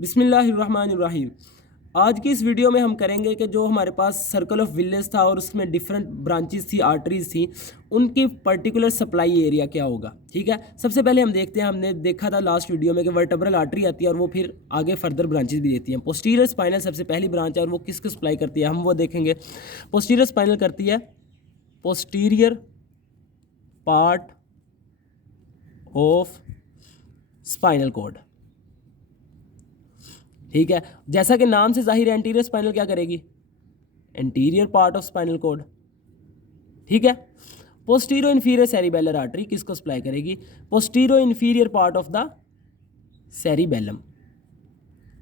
बिस्मिल्लाहिर्रहमानिर्रहीम। आज की इस वीडियो में हम करेंगे कि जो हमारे पास सर्कल ऑफ विलेज था और उसमें डिफरेंट ब्रांचेस थी, आर्टरीज थी, उनकी पर्टिकुलर सप्लाई एरिया क्या होगा। ठीक है, सबसे पहले हम देखते हैं, हमने देखा था लास्ट वीडियो में कि वर्टेब्रल आर्टरी आती है और वो फिर आगे फर्दर ब्रांचेस भी देती हैं। पोस्टीरियर स्पाइनल सबसे पहली ब्रांच है और वो किसको सप्लाई करती है, हम वो देखेंगे। पोस्टीरियर स्पाइनल करती है posterior part of spinal cord. ठीक है, जैसा कि नाम से जाहिर है, एंटीरियर स्पाइनल क्या करेगी, anterior part of spinal cord. ठीक है, पोस्टीरियर इन्फीरियर सेरिबेलर आर्टरी किसको सप्लाई करेगी, posterior inferior part of the cerebellum.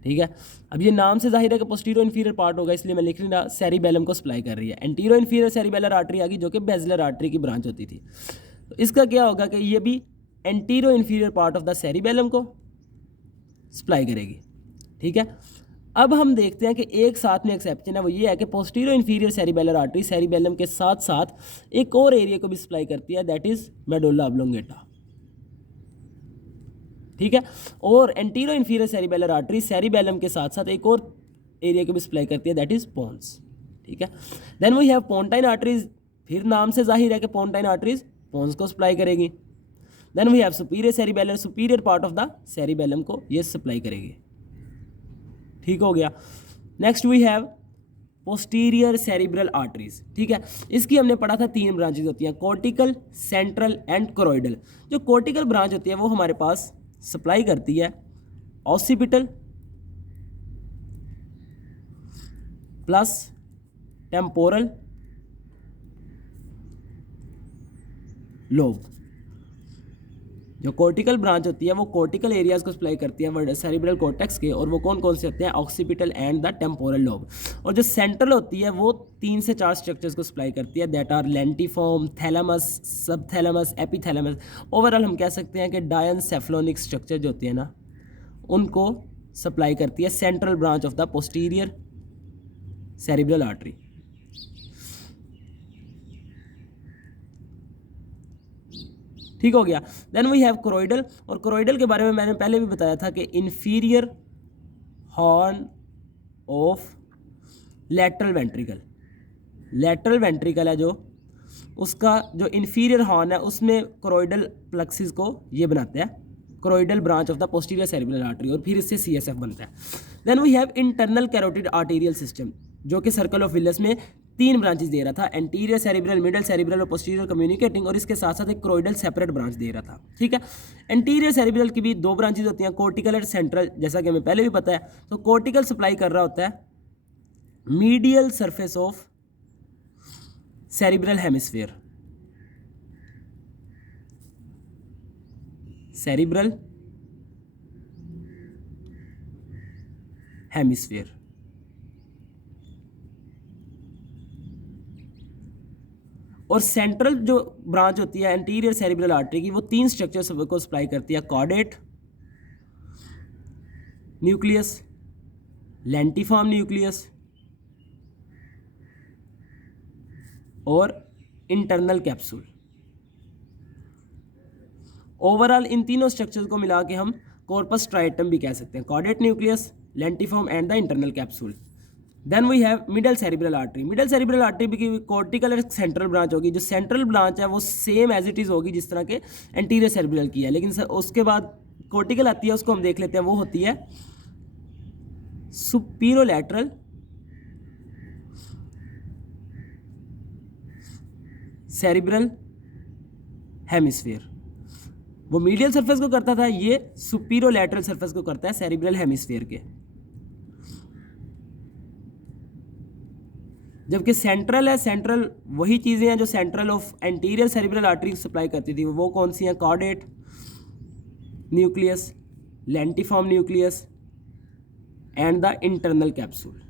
ठीक है, अब ये नाम से जाहिर है कि पोस्टीरियर इन्फीरियर पार्ट होगा, इसलिए मैं लिख रही हूँ सेरिबेलम को सप्लाई कर रही है। एंटीरियर इन्फीरियर सेरिबेलर आर्टरी आ गई जो कि बेजलर आर्टरी की ब्रांच होती थी। तो इसका क्या होगा कि ये भी anterior inferior part of the cerebellum को सप्लाई करेगी। ठीक है, अब हम देखते हैं कि एक साथ में एक्सेप्शन है, वो ये है कि posterior inferior cerebellar artery cerebellum के साथ साथ एक और एरिया को भी सप्लाई करती है, दैट इज मेडुल्ला ऑब्लोंगेटा। ठीक है, और anterior inferior cerebellar artery cerebellum के साथ साथ एक और एरिया को भी सप्लाई करती है, दैट इज पोन्स। ठीक है, then we have pontine arteries, फिर नाम से जाहिर है कि पोन्टाइन आर्टरीज पोन्स को सप्लाई करेगी। Then we have superior cerebellar, superior part of the cerebellum को ये सप्लाई करेगी। ठीक हो गया। Next we have posterior cerebral arteries. ठीक है, इसकी हमने पढ़ा था तीन ब्रांचेज होती हैं, कॉर्टिकल, सेंट्रल एंड कोरोइडल। जो कॉर्टिकल ब्रांच होती है वो हमारे पास सप्लाई करती है ऑसिपिटल प्लस टेम्पोरल लोब। जो कॉर्टिकल ब्रांच होती है वो कॉर्टिकल एरियाज को सप्लाई करती है सेरिब्रल कॉर्टेक्स के, और वो कौन कौन से होते हैं, occipital and the temporal lobe. और जो सेंट्रल होती है वो 3 से 4 स्ट्रक्चर्स को सप्लाई करती है, that are lentiform, thalamus, subthalamus, epithalamus. Overall हम कह सकते हैं कि डायनसेफलोनिक स्ट्रक्चर जो होते हैं ना, उनको सप्लाई करती है central branch of the posterior cerebral artery. ठीक हो गया। देन वी हैव कोरोइडल, और कोरोइडल के बारे में मैंने पहले भी बताया था कि inferior horn of lateral ventricle. Lateral ventricle है जो, उसका जो इन्फीरियर हॉर्न है उसमें कोरोइडल प्लक्सिस को ये बनाते हैं, choroidal branch of the posterior cerebral artery, और फिर इससे सीएसएफ बनता है। Then we have internal carotid arterial system, जो कि सर्कल ऑफ विलियस में 3 ब्रांचेस दे रहा था, एंटीरियर सेरिब्रल, मिडल सेरिब्रल और पोस्टीरियर कम्युनिकेटिंग, और इसके साथ साथ एक कोरोइडल सेपरेट ब्रांच दे रहा था। ठीक है, एंटीरियर सेरिब्रल की भी 2 ब्रांचेस होती हैं, कॉर्टिकल और सेंट्रल, जैसा कि हमें पहले भी पता है। तो कॉर्टिकल सप्लाई कर रहा होता है medial surface of cerebral hemisphere, cerebral hemisphere. और सेंट्रल जो ब्रांच होती है एंटीरियर सेरिब्रल आर्टरी की, वो 3 स्ट्रक्चर्स को सप्लाई करती है, कॉर्डेट न्यूक्लियस, लेंटिफॉर्म न्यूक्लियस और इंटरनल कैप्सूल। ओवरऑल इन तीनों स्ट्रक्चर्स को मिला के हम कॉर्पस स्ट्राइटम भी कह सकते हैं, caudate nucleus, lentiform and the internal capsule. Then we have middle cerebral artery. Middle cerebral artery की कॉर्टिकल और सेंट्रल ब्रांच होगी। जो सेंट्रल ब्रांच है वो सेम एज इट इज़ होगी जिस तरह के एंटीरियर सेरिब्रल की है, लेकिन उसके बाद कॉर्टिकल आती है, उसको हम देख लेते हैं, वो होती है सुपीरोलैटरल सेरिब्रल हेमिस्फीयर। वो मीडियल सरफेस को करता था, ये सुपीरोलैटरल सरफेस को करता है सेरिब्रल हेमिस्फीयर के। जबकि सेंट्रल है, सेंट्रल वही चीज़ें हैं जो central of anterior cerebral artery supply करती थी, वो कौन सी हैं, caudate nucleus, lentiform nucleus and the internal capsule.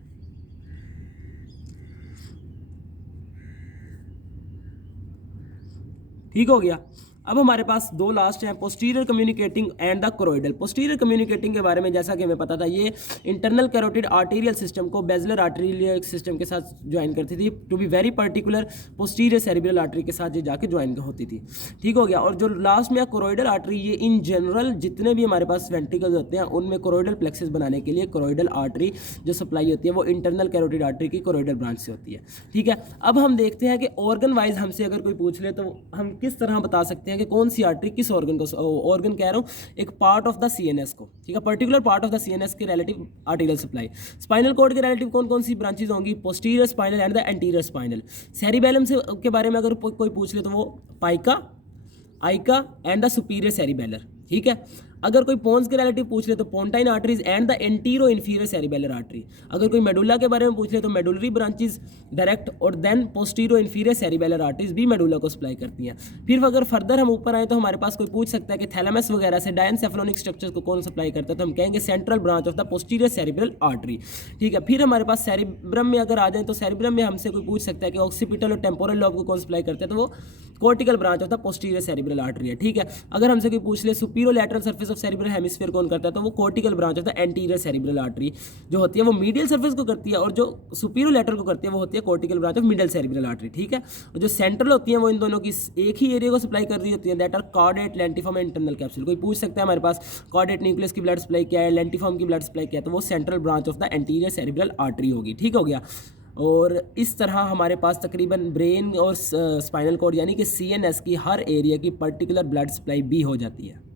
ठीक हो गया। अब हमारे पास दो लास्ट हैं, posterior communicating and the choroidal. Posterior communicating के बारे में जैसा कि हमें पता था, ये इंटरनल कैरोटिड आर्टेरियल सिस्टम को बेजलर आर्टेरियल सिस्टम के साथ ज्वाइन करती थी, to be very particular posterior cerebral artery के साथ ये जाके ज्वाइन होती थी। ठीक हो गया। और जो लास्ट में कोरोइडल आर्टरी, ये इन जनरल जितने भी हमारे पास वेंट्रिकल्स होते हैं उनमें कोरोइडल प्लेक्सस बनाने के लिए कोरोइडल आर्टरी जो सप्लाई होती है वो इंटरनल कैरोटिड आर्टरी की कोरोइडल ब्रांच से होती है। ठीक है। अब हम देखते हैं कि ऑर्गन वाइज हमसे अगर कोई पूछ ले तो हम किस तरह बता सकते हैं कि कौन सी आर्टरी किस ऑर्गन को, ऑर्गन कह रहा हूँ, एक पार्ट ऑफ द सीएनएस को, ठीक है, particular part of the CNS के relative arterial supply. Spinal cord के रिलेटिव कौन कौन सी ब्रांचेज होंगी, posterior spinal and the anterior spinal. Cerebellum से के बारे में अगर कोई पूछ ले तो वो PICA, AICA and the superior cerebellar. ठीक है। अगर कोई पोन्स के रिलेटिव पूछ ले तो pontine arteries and the antero inferior cerebellar artery. अगर कोई मेडुला के बारे में पूछ ले तो मेडुलरी ब्रांचेज डायरेक्ट और देन पोस्टीरो इन्फीरियर सेरिबेलर आर्टरीज भी मेडुला को सप्लाई करती हैं। फिर अगर फर्दर हम ऊपर आए तो हमारे पास कोई पूछ सकता है कि थैलेमस वगैरह से डायनसेफेलोनिक स्ट्रक्चर्स को कौन सप्लाई करता है, तो हम कहेंगे central branch of the posterior cerebral artery. ठीक है। फिर हमारे पास सेरिब्रम में अगर आ जाए तो सेरिब्रम में हमसे कोई पूछ सकता है कि ऑक्सीपिटल और टेम्पोरल लॉब को कौन सप्लाई करते हैं, तो वो cortical branch of the posterior cerebral artery है। ठीक है। अगर हमसे कोई पूछ ले superior lateral surface of cerebral hemisphere कौन करता है, तो वो cortical branch of the anterior cerebral artery जो होती है वो मीडियल सर्फेस को करती है, और जो सुपीरियर लैटरल को करती है वो होती है cortical branch of middle cerebral artery. ठीक है। और जो सेंट्रल होती है वो इन दोनों की एक ही एरिया को सप्लाई कर रही होती है, that are caudate, lentiform and internal capsule. कोई पूछ सकता है हमारे पास कॉर्डेट न्यूक्लियस की ब्लड सप्लाई क्या है, लेंटिफॉर्म की ब्लड सप्लाई क्या है, तो वो central branch of the anterior cerebral artery होगी। ठीक हो गया। और इस तरह हमारे पास तकरीबन ब्रेन और स्पाइनल कॉर्ड यानी कि सीएनएस की हर एरिया की पर्टिकुलर ब्लड सप्लाई भी हो जाती है।